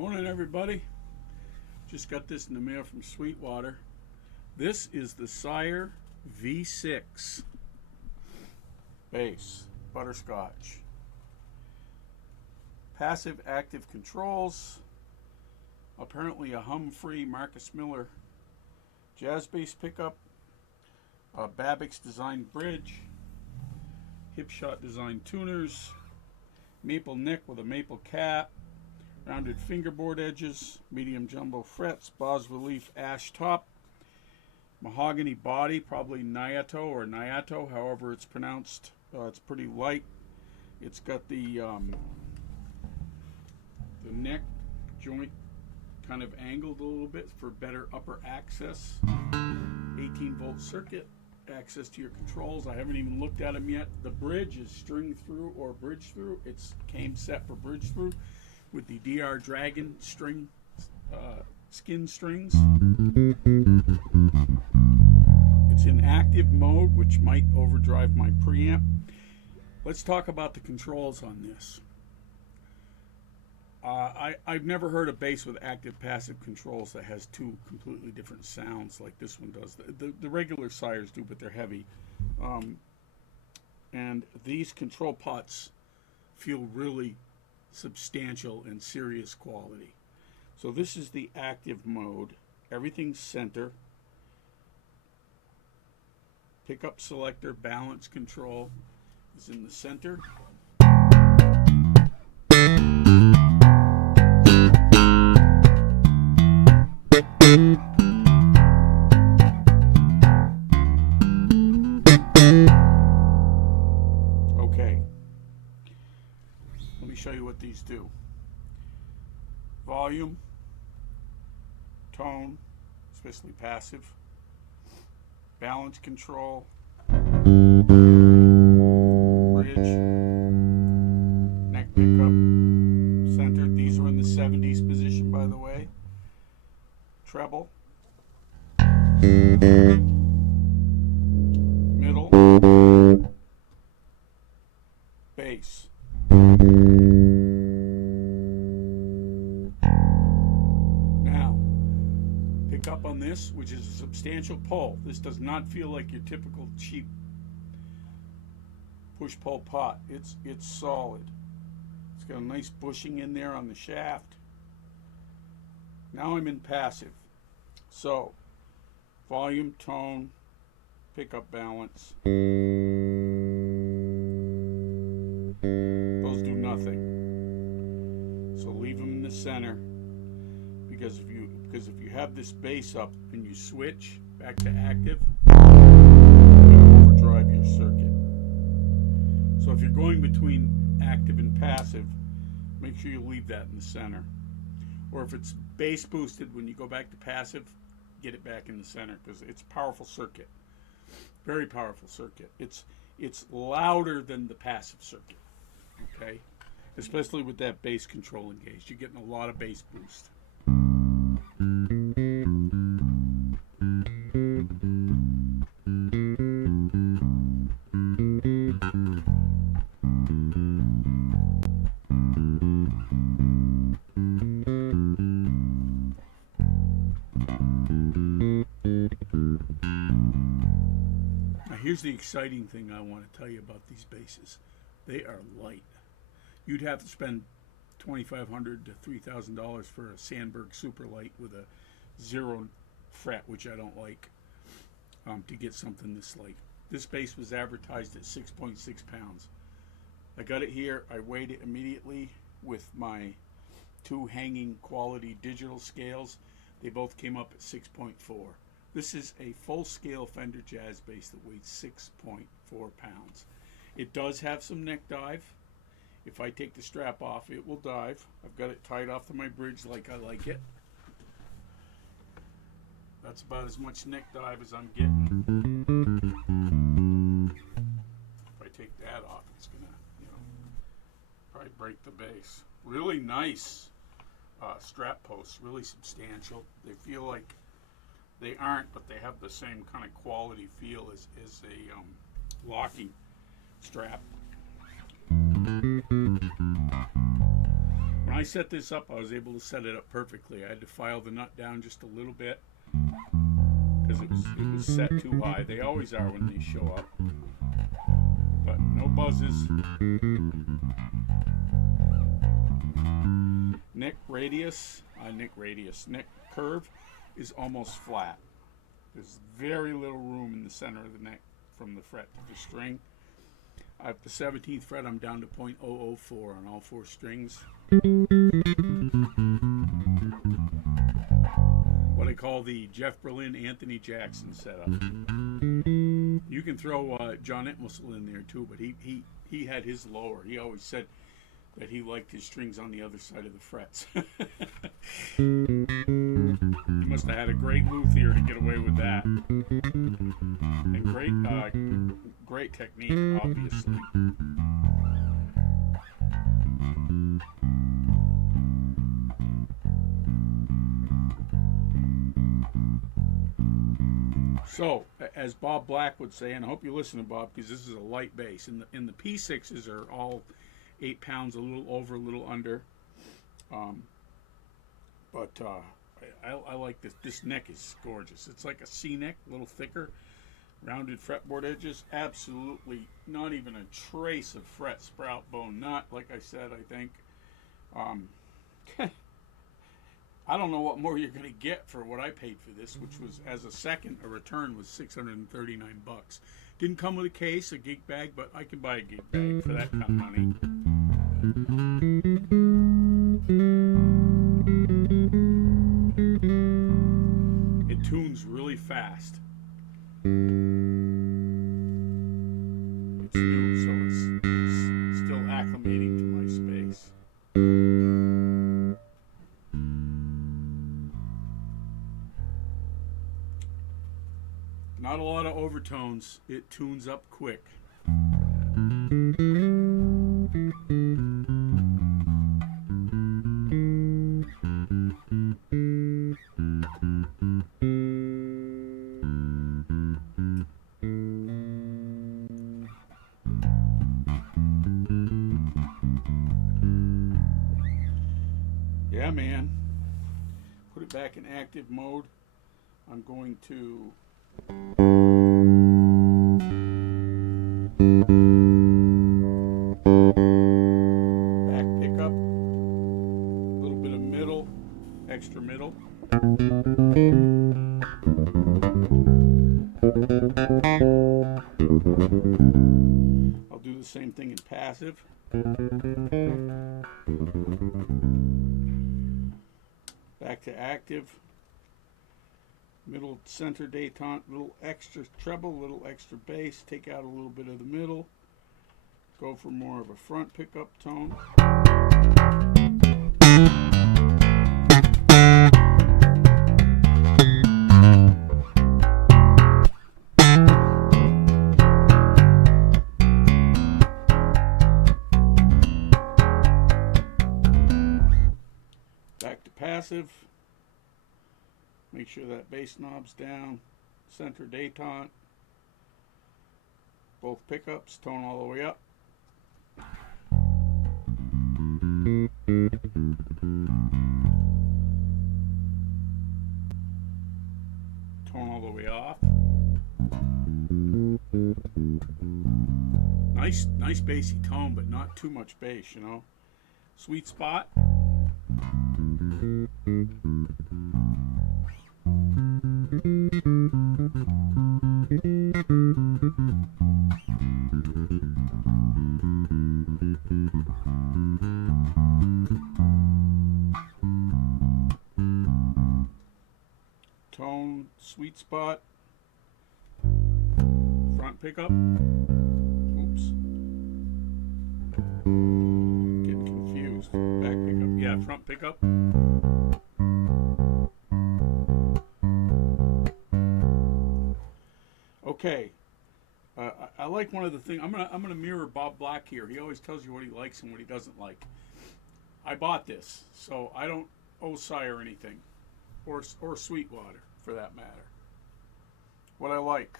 Morning everybody. Just got this in the mail from Sweetwater. This is the Sire V6 bass, Butterscotch. Passive active controls. Apparently a hum-free Marcus Miller jazz bass pickup. A Babix designed bridge. Hipshot designed tuners. Maple neck with a maple cap. Rounded fingerboard edges, medium jumbo frets, bas relief ash top, mahogany body, probably Nyato or Nyato, however it's pronounced. It's pretty light. It's got the neck joint kind of angled a little bit for better upper access. 18-volt circuit, access to your controls. I haven't even looked at them yet. The bridge is string through or bridge through. It's came set for bridge through with the Dragon Skin strings. It's in active mode, which might overdrive my preamp. Let's talk about the controls on this. I've never heard a bass with active passive controls that has two completely different sounds like this one does. The regular Sires do, but they're heavy. And these control pots feel really substantial and serious quality. So this is the active mode. Everything's center. Pickup selector, balance control is in the center. Let me show you what these do. Volume, tone, especially passive, balance control, bridge, neck pickup, center. These are in the 70s position, by the way. Treble, middle, bass. Now, pick up on this, which is a substantial pull. This does not feel like your typical cheap push-pull pot. It's solid. It's got a nice bushing in there on the shaft. Now I'm in passive. So, volume, tone, pickup, balance. Those do nothing. So leave them in the center, because if you have this bass up and you switch back to active, you're going to overdrive your circuit. So if you're going between active and passive, make sure you leave that in the center. Or if it's bass boosted, when you go back to passive, get it back in the center, because it's a powerful circuit. Very powerful circuit. It's louder than the passive circuit. Okay? Especially with that bass control engaged. You're getting a lot of bass boost. Now here's the exciting thing I want to tell you about these basses. They are light. You'd have to spend $2,500 to $3,000 for a Sandberg Superlight with a 0 fret, which I don't like, to get something this light. This bass was advertised at 6.6 pounds. I got it here. I weighed it immediately with my two hanging quality digital scales. They both came up at 6.4. This is a full-scale Fender jazz bass that weighs 6.4 pounds. It does have some neck dive. If I take the strap off, it will dive. I've got it tied off to my bridge like I like it. That's about as much neck dive as I'm getting. If I take that off, it's gonna, probably break the bass. Really nice strap posts, really substantial. They feel like they aren't, but they have the same kind of quality feel as a locking strap. When I set this up, I was able to set it up perfectly. I had to file the nut down just a little bit because it was set too high. They always are when they show up. But no buzzes. Neck curve is almost flat. There's very little room in the center of the neck from the fret to the string. At the 17th fret, I'm down to .004 on all 4 strings. What I call the Jeff Berlin, Anthony Jackson setup. You can throw John Entwistle in there too, but he had his lower. He always said that he liked his strings on the other side of the frets. He must have had a great luthier to get away with that. And great technique, obviously. So, as Bob Black would say, and I hope you listen to Bob because this is a light bass, and the P6s are all 8 pounds, a little over, a little under. But I like this. This neck is gorgeous. It's like a C neck, a little thicker, rounded fretboard edges. Absolutely not even a trace of fret sprout bone nut. Like I said, I think. I don't know what more you're going to get for what I paid for this, which was, as a second, a return was $639. Didn't come with a case, a gig bag, but I can buy a gig bag for that kind of money. It tunes really fast. It's new, so it's still acclimating to my space. Not a lot of overtones. It tunes up quick. Yeah, man. Put it back in active mode. I'm going to back pickup, a little bit of middle, extra middle. I'll do the same thing in passive. Back to active. Middle center detente, little extra treble, little extra bass, take out a little bit of the middle, go for more of a front pickup tone. Back to passive. Make sure that bass knob's down, center detente, both pickups, tone all the way up. Tone all the way off. Nice bassy tone, but not too much bass, you know. Sweet spot. Tone, sweet spot, front pickup. Oops. Getting confused. Back pickup. Yeah, front pickup. Okay. I like one of the things. I'm gonna mirror Bob Black here. He always tells you what he likes and what he doesn't like. I bought this, so I don't owe Sire anything, or Sweetwater for that matter. What I like,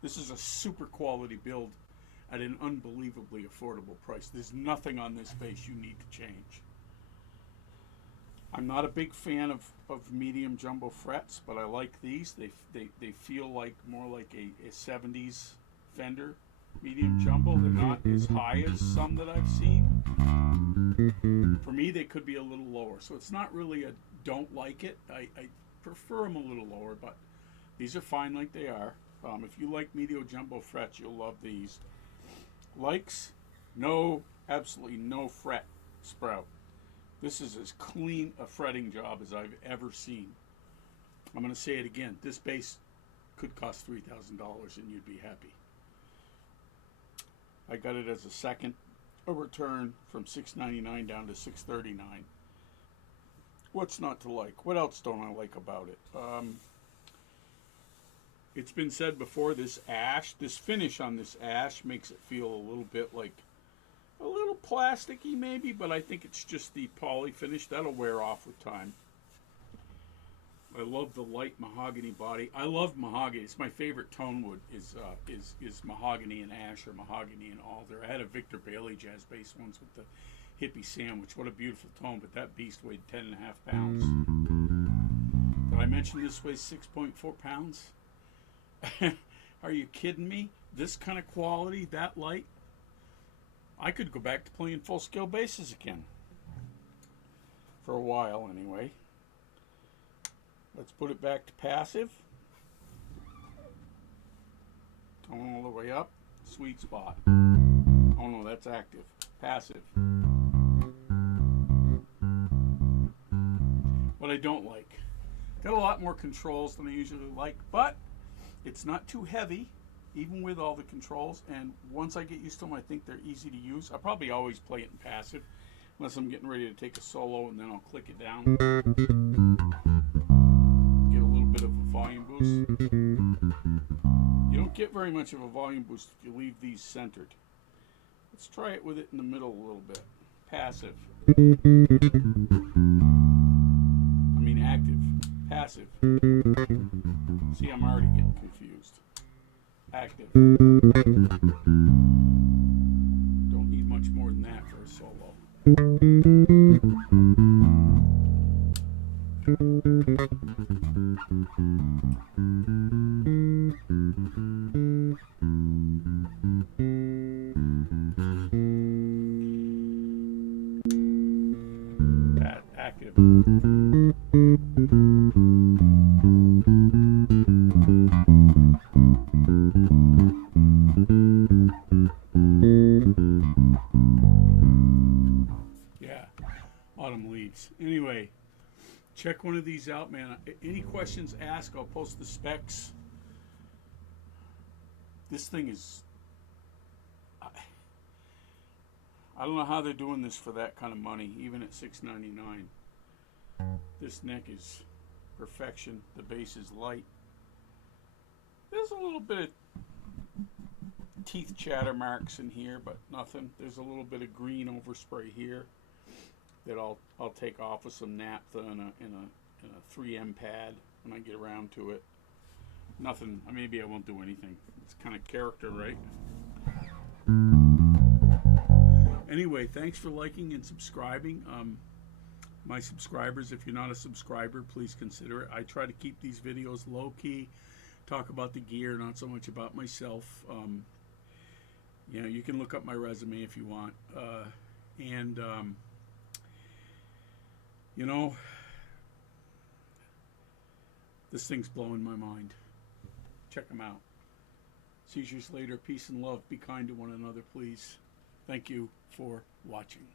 this is a super quality build at an unbelievably affordable price. There's nothing on this bass you need to change. I'm not a big fan of medium jumbo frets, but I like these. They feel like more like a 70s Fender medium jumbo. They're not as high as some that I've seen. For me, they could be a little lower. So it's not really a don't like it. I prefer them a little lower, but these are fine like they are. If you like medium jumbo frets, you'll love these. Likes, no, absolutely no fret sprout. This is as clean a fretting job as I've ever seen. I'm going to say it again. This bass could cost $3,000 and you'd be happy. I got it as a return from $6.99 down to $6.39. What's not to like? What else don't I like about it? It's been said before, this finish on this ash makes it feel a little bit like a little plasticky maybe, but I think it's just the poly finish. That'll wear off with time. I love the light mahogany body. I love mahogany. It's my favorite tone wood is mahogany and ash, or mahogany and alder. I had a Victor Bailey jazz bass once with the hippie sandwich. What a beautiful tone, but that beast weighed 10.5 pounds. Did I mention this weighs 6.4 pounds? Are you kidding me? This kind of quality, that light? I could go back to playing full-scale basses again. For a while, anyway. Let's put it back to passive. Tone all the way up. Sweet spot. Oh no, that's active. Passive. What I don't like. Got a lot more controls than I usually like, but it's not too heavy, even with all the controls, and once I get used to them, I think they're easy to use. I'll probably always play it in passive, unless I'm getting ready to take a solo, and then I'll click it down. Get a little bit of a volume boost. You don't get very much of a volume boost if you leave these centered. Let's try it with it in the middle a little bit. Passive. I mean active. Passive. See, I'm already getting confused. Active. Don't need much more than that for a solo. Active. Yeah, autumn leaves. Anyway, check one of these out, man. Any questions, ask. I'll post the specs. This thing is, I don't know how they're doing this for that kind of money, even at $6.99. This neck is perfection. The bass is light. There's a little bit of teeth chatter marks in here, but nothing. There's a little bit of green overspray here that I'll take off with some naphtha and a 3M pad when I get around to it. Nothing. Maybe I won't do anything. It's kind of character, right? Anyway, thanks for liking and subscribing. My subscribers, if you're not a subscriber, please consider it. I try to keep these videos low-key, talk about the gear, not so much about myself. You know, you can look up my resume if you want. You know, this thing's blowing my mind. Check them out. Seizures later. Peace and love. Be kind to one another, please. Thank you for watching.